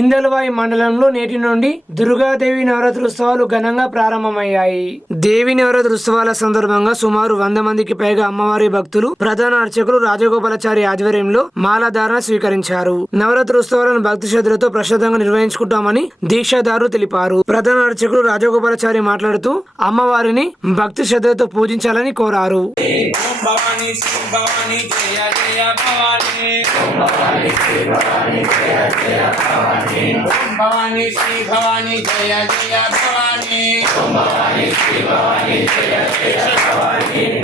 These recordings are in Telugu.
ఇందలవాయి మండలంలో నేటి నుండి దుర్గాదేవి నవరాత్రి ఉత్సవాలు ఘనంగా ప్రారంభమయ్యాయి. దేవి నవరాత్రి ఉత్సవాల సందర్భంగా సుమారు వంద మందికి పైగా అమ్మవారి భక్తులు ప్రధాన అర్చకులు రాజగోపాలాచారి ఆధ్వర్యంలో మాలాధారణ స్వీకరించారు. నవరాత్రి ఉత్సవాలను భక్తి శ్రద్ధలతో ప్రశాంతంగా నిర్వహించుకుంటామని దీక్షాదారులు తెలిపారు. ప్రధాన అర్చకులు రాజగోపాలాచారి మాట్లాడుతూ అమ్మవారిని భక్తి శ్రద్ధలతో పూజించాలని కోరారు. ఓం భవానీ శ్రీ భవానీ జయ జయ భవానీ. ఓం భవానీ శ్రీ భవానీ జయ జయ భవానీ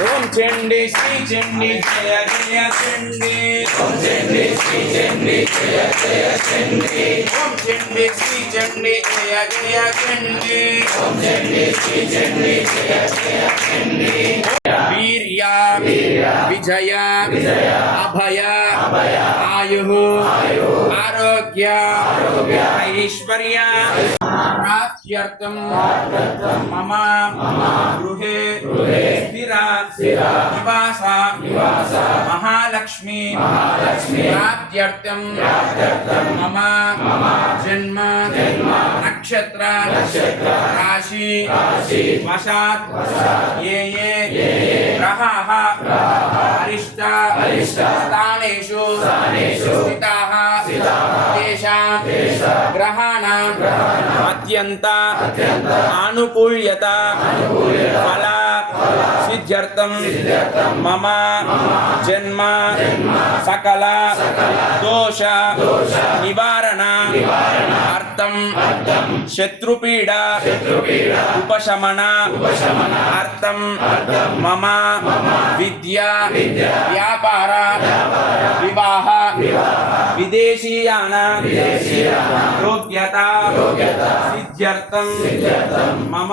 ఓం చండి శ్రీ చండి జయ జయ చండి ఓం చండి శ్రీ చండి జయ జయ చండి ఓం చండి శ్రీ చండి జయ జయ చండి ఓం చండి శ్రీ చండి జయ జయ చండి వీర్య విజయ అభయ ఆయు ఆరోగ్య ఐశ్వర్య ప్రాప్త్యర్థం. మమ గృహే స్థిర నివాస మహాలక్ష్మి ప్రాప్త్యర్థం. మమ జన్మ నక్షత్ర రాశి వశాత్ ఏ ఏ. గ్రహాः అరిష్ట స్థానేషు స్థితాः తేషాం గ్రహాణాం అత్యంత ఆనుకూల్యత ఫల సిద్ధ్యర్థం. మమ. జన్మ. సకల. దోష. నివారణ. అర్థం. శత్రుపీడ. ఉపశమన. అర్థం. మమ. విద్య. వ్యాపార. వివాహ. విదేశీయాన. యోగ్యత సిద్ధ్యర్థం. మమ.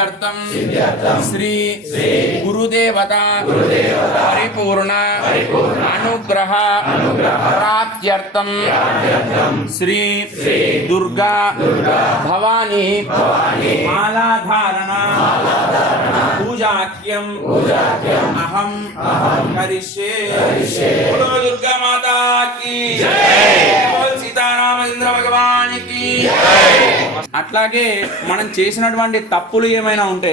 సిద్ధ్యర్థం శ్రీ గురుదేవత పరిపూర్ణ అనుగ్రహ ప్రాప్త్యర్థం శ్రీ దుర్గా భవానీ మాలాధారణ పూజాఖ్యం అహం కరిష్యే అట్లాగే మనం చేసినటువంటి తప్పులు ఏమైనా ఉంటే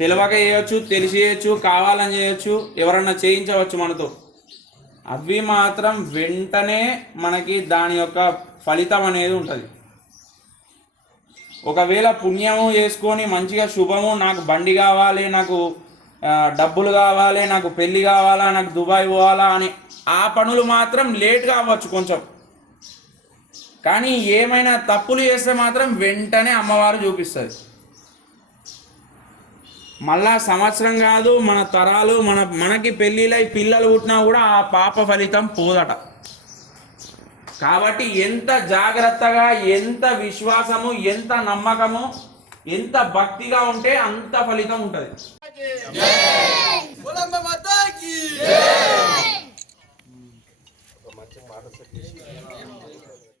తెలియక చేయొచ్చు తెలిసి చేయొచ్చు కావాలని చేయొచ్చు ఎవరన్నా చేయించవచ్చు మనతో. అవి మాత్రం వెంటనే మనకి దాని యొక్క ఫలితం అనేది ఉంటుంది. ఒకవేళ పుణ్యము చేసుకొని మంచిగా శుభము నాకు బండి కావాలి నాకు డబ్బులు కావాలి నాకు పెళ్ళి కావాలా నాకు దుబాయ్ పోవాలా అని ఆ పనులు మాత్రం లేట్ కావచ్చు కొంచెం. కానీ ఏమైనా తప్పులు చేస్తే మాత్రం వెంటనే అమ్మవారు చూపిస్తుంది. మళ్ళా సంవత్సరం కాదు మన తరాలు మన మనకి పెళ్ళిళ్ళై పిల్లలు పుట్టినా కూడా ఆ పాప ఫలితం పోదట. కాబట్టి ఎంత జాగ్రత్తగా ఎంత విశ్వాసము ఎంత నమ్మకము ఎంత భక్తిగా ఉంటే అంత ఫలితం ఉంటుంది.